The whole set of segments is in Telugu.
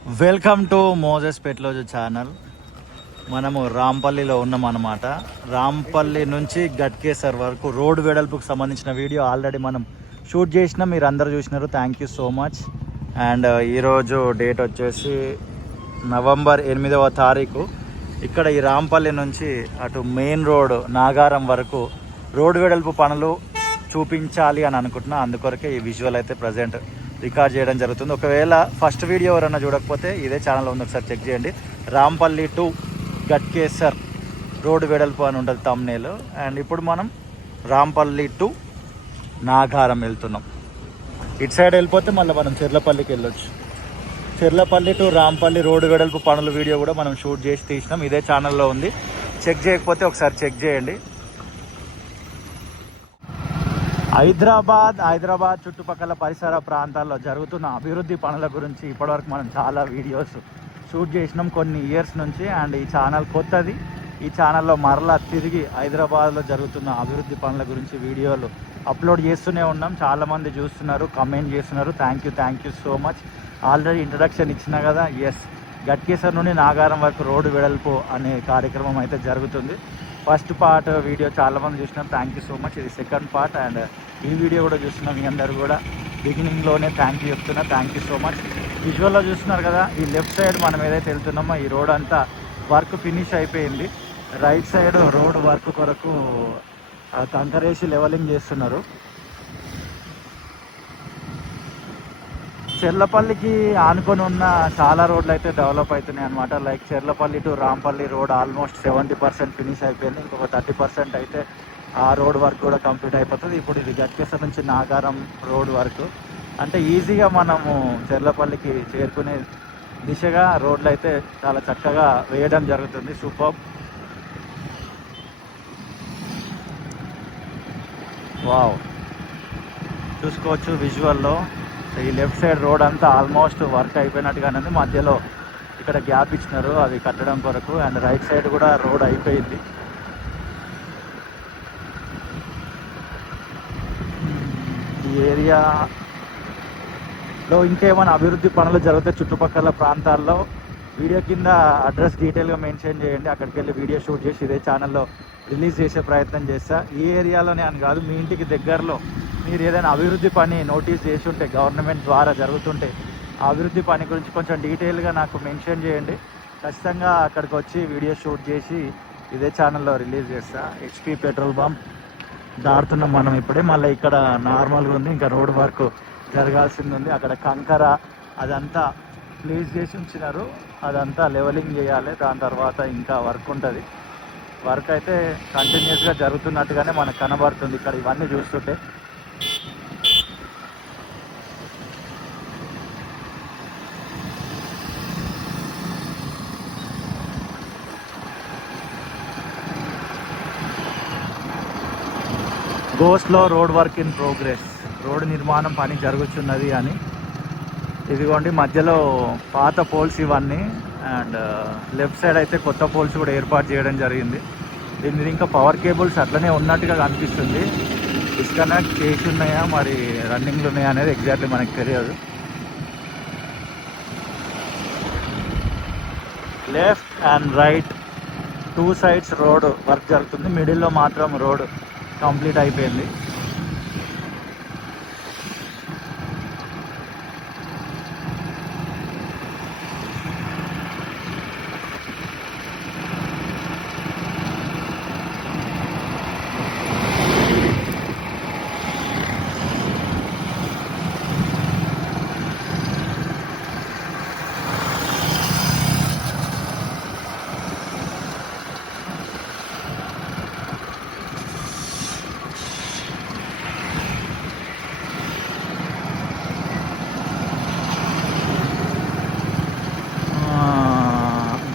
Welcome to Moses పెట్లోజు channel. మనము రాంపల్లిలో ఉన్నామన్నమాట. రాంపల్లి నుంచి గట్కేసర్ వరకు రోడ్డు వెడల్పుకు సంబంధించిన వీడియో ఆల్రెడీ మనం షూట్ చేసినా, మీరు అందరు చూసినారు. Thank you so much. And ఈరోజు డేట్ వచ్చేసి నవంబర్ 8వ తారీఖు. ఇక్కడ ఈ రాంపల్లి నుంచి అటు మెయిన్ రోడ్ నాగారం వరకు రోడ్డు వెడల్పు పనులు చూపించాలి అని అనుకుంటున్నా. అందుకొరకే ఈ విజువల్ అయితే ప్రజెంట్ రికార్డ్ చేయడం జరుగుతుంది. ఒకవేళ ఫస్ట్ వీడియో ఎవరన్నా చూడకపోతే ఇదే ఛానల్లో ఉంది, ఒకసారి చెక్ చేయండి. రాంపల్లి టు గట్కేసర్ రోడ్డు వెడల్పు అని ఉంటుంది థంబ్నెయిల్. అండ్ ఇప్పుడు మనం రాంపల్లి టు నాగారం వెళ్తున్నాం. ఇటు సైడ్ వెళ్ళిపోతే మళ్ళీ మనం చెర్లపల్లికి వెళ్ళొచ్చు. చెర్లపల్లి టు రాంపల్లి రోడ్డు వెడల్పు పనుల వీడియో కూడా మనం షూట్ చేసి తీసినాం, ఇదే ఛానల్లో ఉంది. చెక్ చేయకపోతే ఒకసారి చెక్ చేయండి. హైదరాబాద్ చుట్టుపక్కల పరిసర ప్రాంతాల్లో జరుగుతున్న అభివృద్ధి పనుల గురించి ఇప్పటివరకు మనం చాలా వీడియోస్ షూట్ చేసినాం కొన్ని ఇయర్స్ నుంచి. అండ్ ఈ ఛానల్ కొత్తది. ఈ ఛానల్లో మరలా తిరిగి హైదరాబాద్లో జరుగుతున్న అభివృద్ధి పనుల గురించి వీడియోలు అప్లోడ్ చేస్తూనే ఉన్నాం. చాలామంది చూస్తున్నారు, కమెంట్ చేస్తున్నారు. Thank you so much. Already introduction ఇచ్చినా కదా. ఎస్, గట్కేసర్ నుండి నాగారం వరకు రోడ్డు వెడల్పు అనే కార్యక్రమం అయితే జరుగుతుంది. ఫస్ట్ పార్ట్ వీడియో చాలామంది చూసినాం, థ్యాంక్ యూ సో మచ్. ఇది సెకండ్ పార్ట్. అండ్ ఈ వీడియో కూడా చూస్తున్నాం. మీ అందరూ కూడా బిగినింగ్లోనే థ్యాంక్ యూ చెప్తున్నా. Thank you so much. విజువల్లో చూస్తున్నారు కదా, ఈ లెఫ్ట్ సైడ్ మనం ఏదైతే వెళ్తున్నామో ఈ రోడ్ అంతా వర్క్ ఫినిష్ అయిపోయింది. రైట్ సైడ్ రోడ్ వర్క్ కొరకు కంకరేసి లెవలింగ్ చేస్తున్నారు. చెర్లపల్లికి ఆనుకొని ఉన్న చాలా రోడ్లు అయితే డెవలప్ అవుతున్నాయి అనమాట. Like Cherlapalli to Rampalli road almost 70% finish అయిపోయింది. ఇంకొక 30% అయితే ఆ రోడ్ వర్క్ కూడా కంప్లీట్ అయిపోతుంది. ఇప్పుడు ఇది గట్కేసర్ నుంచి నాగారం రోడ్ వర్క్ అంటే ఈజీగా మనము చెర్లపల్లికి చేరుకునే దిశగా రోడ్లు అయితే చాలా చక్కగా వేయడం జరుగుతుంది. సూపర్. వావ్, చూసుకోవచ్చు విజువల్లో. ఈ లెఫ్ట్ సైడ్ రోడ్ అంతా ఆల్మోస్ట్ వర్క్ అయిపోయినట్టుగానే మధ్యలో ఇక్కడ గ్యాప్ ఇచ్చినారు అది కట్టడం కొరకు. అండ్ రైట్ సైడ్ కూడా రోడ్ అయిపోయింది. ఈ ఏరియాలో ఇంకేమైనా అభివృద్ధి పనులు జరిగితే చుట్టుపక్కల ప్రాంతాల్లో వీడియో కింద అడ్రస్ డీటెయిల్గా మెన్షన్ చేయండి. అక్కడికి వెళ్ళి వీడియో షూట్ చేసి ఇదే ఛానల్లో రిలీజ్ చేసే ప్రయత్నం చేస్తా. ఈ ఏరియాలోనే అని కాదు, మీ ఇంటికి దగ్గరలో మీరు ఏదైనా అభివృద్ధి పని నోటీస్ చేసి ఉంటే గవర్నమెంట్ ద్వారా జరుగుతుంటే ఆ అభివృద్ధి పని గురించి కొంచెం డీటెయిల్గా నాకు మెన్షన్ చేయండి. ఖచ్చితంగా అక్కడికి వచ్చి వీడియో షూట్ చేసి ఇదే ఛానల్లో రిలీజ్ చేస్తా. హెచ్పి పెట్రోల్ బంక్ దాడుతున్నాం మనం ఇప్పుడే. మళ్ళీ ఇక్కడ నార్మల్గా ఉంది, ఇంకా రోడ్ వర్క్ జరగాల్సింది ఉంది. అక్కడ కంకర అదంతా ప్లేస్ చేసి ఉంచినారు, అదంతా లెవలింగ్ చేయాలి. దాని తర్వాత ఇంకా వర్క్ ఉంటుంది. వర్క్ అయితే కంటిన్యూస్గా జరుగుతున్నట్టుగానే మనకు కనబడుతుంది ఇక్కడ ఇవన్నీ చూస్తుంటే. Go slow road work in progress, road నిర్మాణం పని జరుగుతున్నది అని. ఇదిగోండి మధ్యలో పాత పోల్స్ ఇవన్నీ. అండ్ లెఫ్ట్ సైడ్ అయితే కొత్త పోల్స్ కూడా ఏర్పాటు చేయడం జరిగింది. దీని మీద ఇంకా పవర్ కేబుల్స్ అట్లనే ఉన్నట్టుగా కనిపిస్తుంది. డిస్కనెక్ట్ చేసి ఉన్నాయా మరి రన్నింగ్లు ఉన్నాయా అనేది ఎగ్జాక్ట్లీ మనకు తెలియదు. Left and right 2 sides road work జరుగుతుంది. మిడిల్లో మాత్రం రోడ్ కంప్లీట్ అయిపోయింది.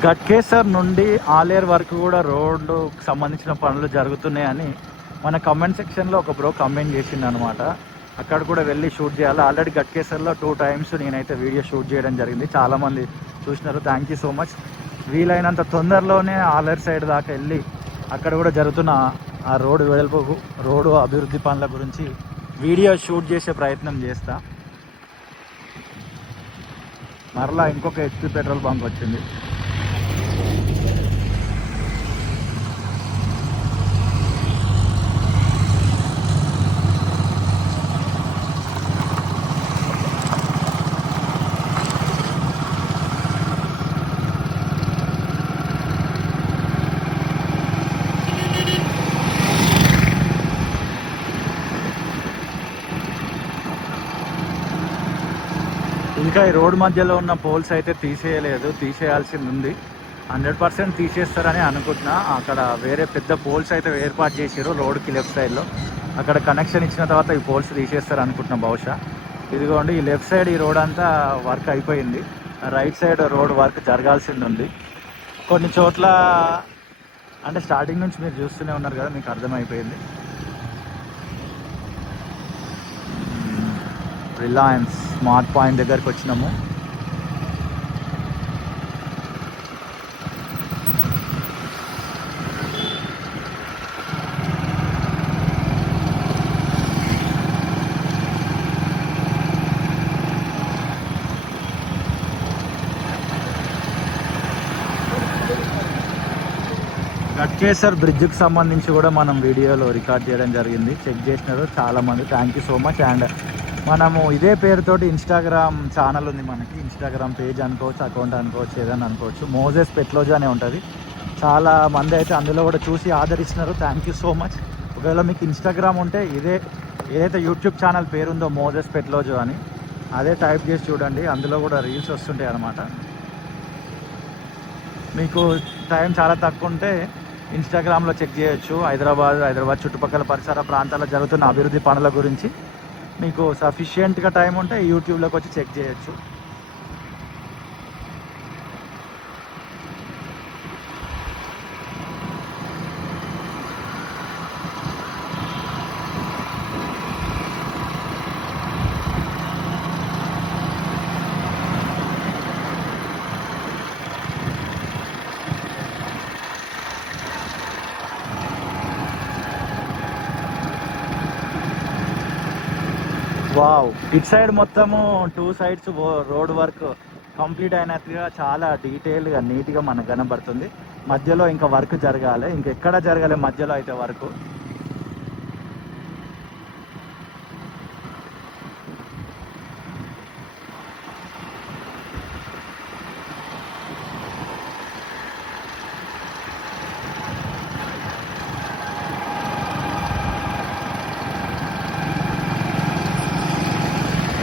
గట్కేసర్ నుండి ఆలేరు వరకు కూడా రోడ్డుకు సంబంధించిన పనులు జరుగుతున్నాయని మన కమెంట్ సెక్షన్లో ఒక బ్రో కమెంట్ చేసిండు అనమాట. అక్కడ కూడా వెళ్ళి షూట్ చేయాలి. ఆల్రెడీ గట్కేసర్లో 2 times నేనైతే వీడియో షూట్ చేయడం జరిగింది. చాలామంది చూసినారు, థ్యాంక్ యూ సో మచ్. వీలైనంత తొందరలోనే ఆలేరు సైడ్ దాకా వెళ్ళి అక్కడ కూడా జరుగుతున్న ఆ రోడ్డు వెడల్పు రోడ్డు అభివృద్ధి పనుల గురించి వీడియో షూట్ చేసే ప్రయత్నం చేస్తా. మరలా ఇంకొక హెచ్పి పెట్రోల్ బంక్ వచ్చింది. ఇంకా ఈ రోడ్ మధ్యలో ఉన్న పోల్స్ అయితే తీసేయలేదు, తీసేయాల్సింది ఉంది. 100% తీసేస్తారని అనుకుంటున్నా. అక్కడ వేరే పెద్ద పోల్స్ అయితే ఏర్పాటు చేసారు రోడ్కి లెఫ్ట్ సైడ్లో. అక్కడ కనెక్షన్ ఇచ్చిన తర్వాత ఈ పోల్స్ తీసేస్తారు అనుకుంటున్నా బహుశా. ఇదిగోండి ఈ లెఫ్ట్ సైడ్ ఈ రోడ్ అంతా వర్క్ అయిపోయింది. రైట్ సైడ్ రోడ్ వర్క్ జరగాల్సింది ఉంది. కొన్ని చోట్ల అంటే స్టార్టింగ్ నుంచి మీరు చూస్తూనే ఉన్నారు కదా, మీకు అర్థమైపోయింది. రిలయన్స్ స్మార్ట్ పాయింట్ దగ్గరికి వచ్చినాము. గట్కేసర్ బ్రిడ్జ్కి సంబంధించి కూడా మనం వీడియోలో రికార్డ్ చేయడం జరిగింది. చెక్ చేసినారు చాలామంది, thank you so much. And మనము ఇదే పేరుతోటి ఇన్స్టాగ్రామ్ ఛానల్ ఉంది మనకి, ఇన్స్టాగ్రామ్ పేజ్ అనుకోవచ్చు, అకౌంట్ అనుకోవచ్చు, ఏదైనా అనుకోవచ్చు. మోజెస్ పెట్లోజు అనే ఉంటుంది. చాలా మంది అయితే అందులో కూడా చూసి ఆదరిస్తున్నారు, థ్యాంక్ యూ సో మచ్. ఒకవేళ మీకు ఇన్స్టాగ్రామ్ ఉంటే ఏదైతే యూట్యూబ్ ఛానల్ పేరుందో మోజెస్ పెట్లోజు అని, అదే టైప్ చేసి చూడండి, అందులో కూడా రీల్స్ వస్తుంటాయి అన్నమాట. మీకు టైం చాలా తక్కువ ఉంటే ఇన్స్టాగ్రామ్లో చెక్ చేయొచ్చు. హైదరాబాద్ చుట్టుపక్కల పరిసర ప్రాంతాల్లో జరుగుతున్న అభివృద్ధి పనుల గురించి మీకు సఫిషియెంట్గా టైం ఉంటే యూట్యూబ్లోకి వచ్చి చెక్ చేయొచ్చు. వావ్, ఇట్ సైడ్ మొత్తము 2 సైడ్స్ రోడ్ వర్క్ కంప్లీట్ అయినట్టుగా చాలా డీటెయిల్గా నీట్గా మనకు కనబడుతుంది. మధ్యలో ఇంకా వర్క్ జరగాలి, ఇంకెక్కడ జరగాలి మధ్యలో అయితే వర్క్.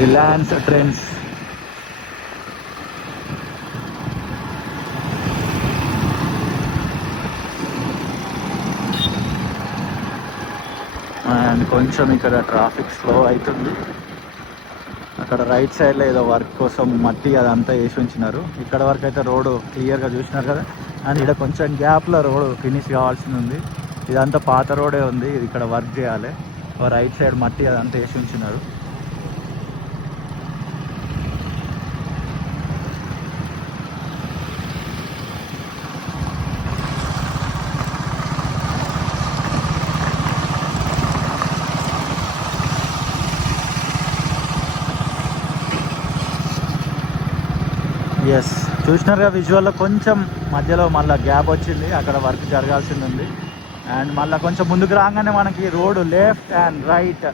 Reliance trends. అండ్ కొంచెం ఇక్కడ ట్రాఫిక్ స్లో అవుతుంది. అక్కడ రైట్ సైడ్లో ఏదో వర్క్ కోసం మట్టి అదంతా వేసి ఉంచినారు. ఇక్కడ వరకు అయితే రోడ్డు క్లియర్గా చూసినారు కదా. అండ్ ఇక్కడ కొంచెం గ్యాప్లో రోడ్ ఫినిష్ కావాల్సింది ఉంది. ఇదంతా పాత రోడే ఉంది, ఇది ఇక్కడ వర్క్ చేయాలి. రైట్ సైడ్ మట్టి అదంతా వేసి ఉంచినారు. ఎస్, చూసినారుగా విజువల్లో కొంచెం మధ్యలో మళ్ళీ గ్యాప్ వచ్చింది, అక్కడ వర్క్ జరగాల్సింది ఉంది. అండ్ మళ్ళీ కొంచెం ముందుకు రాగానే మనకి road left and right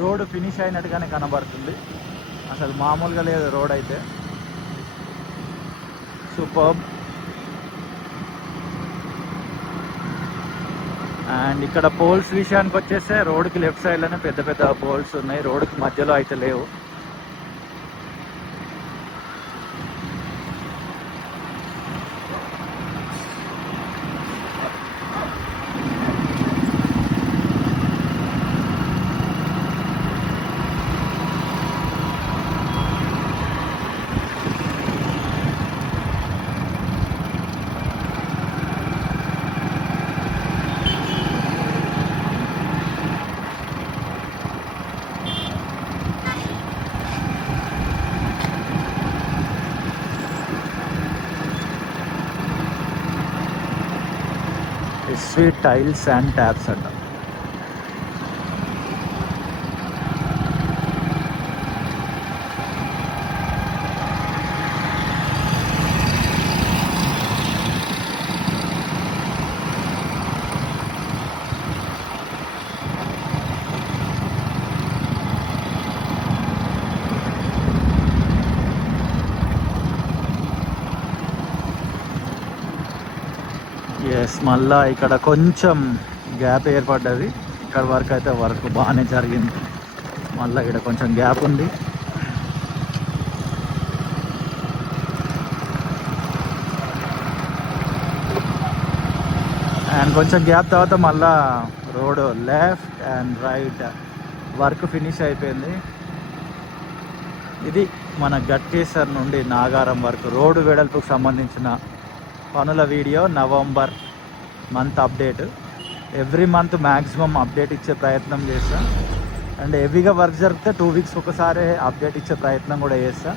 road finish అయినట్టుగానే కనబడుతుంది. అసలు మామూలుగా లేదు రోడ్ అయితే, సూపర్బ్. అండ్ ఇక్కడ పోల్స్ విషయానికి వచ్చేస్తే రోడ్డుకి లెఫ్ట్ సైడ్లోనే పెద్ద పెద్ద పోల్స్ ఉన్నాయి, రోడ్డుకి మధ్యలో అయితే లేవు. స్వీట్ టైల్స్ అండ్ ట్యాప్స్ అంట. ఎస్, మళ్ళా ఇక్కడ కొంచెం గ్యాప్ ఏర్పడ్డది. ఇక్కడ వరకు అయితే వర్క్ బాగానే జరిగింది. మళ్ళీ ఇక్కడ కొంచెం గ్యాప్ ఉంది. అండ్ కొంచెం గ్యాప్ తర్వాత మళ్ళా road left and right work finish అయిపోయింది. ఇది మన గట్కేసర్ నుండి నాగారం వరకు రోడ్డు వెడల్పుకు సంబంధించిన పనుల video. November month update. Every month maximum update ఇచ్చే ప్రయత్నం చేస్తా. అండ్ హెవీగా వర్క్ జరిగితే 2 వీక్స్ ఒకసారి అప్డేట్ ఇచ్చే ప్రయత్నం కూడా చేస్తా.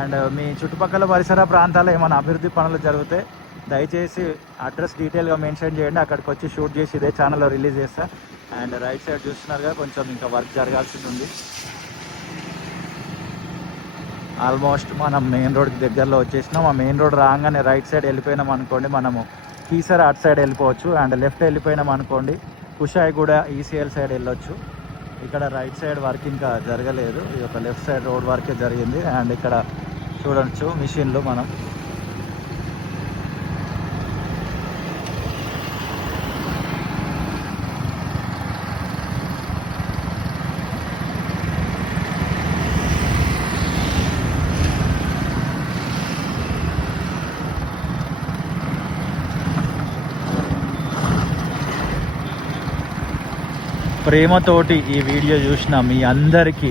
అండ్ మీ చుట్టుపక్కల పరిసర ప్రాంతాల్లో ఏమైనా అభివృద్ధి పనులు జరిగితే దయచేసి అడ్రస్ డీటెయిల్గా మెన్షన్ చేయండి. అక్కడికి వచ్చి షూట్ చేసి ఇదే ఛానల్లో రిలీజ్ చేస్తా. అండ్ రైట్ సైడ్ చూస్తున్నారుగా కొంచెం ఇంకా వర్క్ జరగాల్సింది ఉంది. ఆల్మోస్ట్ మనం మెయిన్ రోడ్కి దగ్గరలో వచ్చేసినాం. ఆ మెయిన్ రోడ్ రాగానే రైట్ సైడ్ వెళ్ళిపోయినాం అనుకోండి, మనము కీసర అటు సైడ్ వెళ్ళిపోవచ్చు. అండ్ లెఫ్ట్ వెళ్ళిపోయినాం అనుకోండి, కుషాయిగూడ ఈసీఎల్ సైడ్ వెళ్ళొచ్చు. ఇక్కడ రైట్ సైడ్ వర్క్ ఇంకా జరగలేదు, ఇది ఒక లెఫ్ట్ సైడ్ రోడ్ వర్కే జరిగింది. అండ్ ఇక్కడ చూడవచ్చు మిషన్లు మనం ప్రేమతోటి ఈ వీడియో చూసిన మీ అందరికీ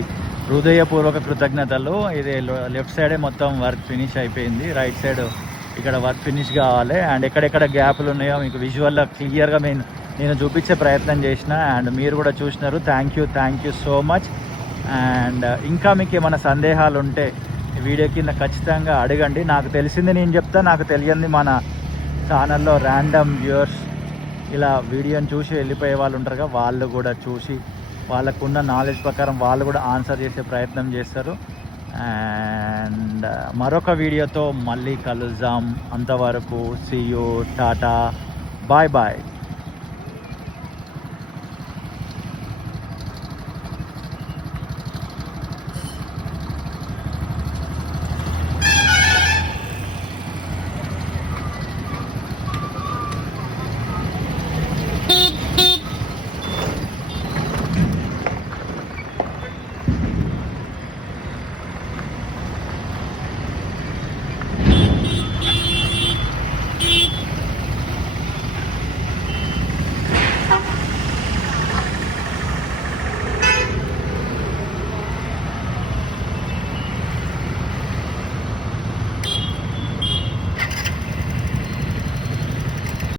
హృదయపూర్వక కృతజ్ఞతలు. ఇది లెఫ్ట్ సైడే మొత్తం వర్క్ ఫినిష్ అయిపోయింది. రైట్ సైడ్ ఇక్కడ వర్క్ ఫినిష్ కావాలి. అండ్ ఎక్కడెక్కడ గ్యాప్లు ఉన్నాయో మీకు విజువల్లో క్లియర్గా నేను చూపించే ప్రయత్నం చేసిన. అండ్ మీరు కూడా చూసినారు. Thank you so much. And ఇంకా మీకు ఏమైనా సందేహాలు ఉంటే వీడియో కింద ఖచ్చితంగా అడగండి. నాకు తెలిసింది నేను చెప్తా, నాకు తెలియంది మన ఛానల్లో ర్యాండమ్ వ్యూవర్స్ ఇలా వీడియోని చూసి వెళ్ళిపోయే వాళ్ళు ఉంటారుగా, వాళ్ళు కూడా చూసి వాళ్ళకున్న నాలెడ్జ్ ప్రకారం వాళ్ళు కూడా ఆన్సర్ చేసే ప్రయత్నం చేస్తారు. అండ్ మరొక వీడియోతో మళ్ళీ కలుద్దాం. అంతవరకు see you, tata, bye bye.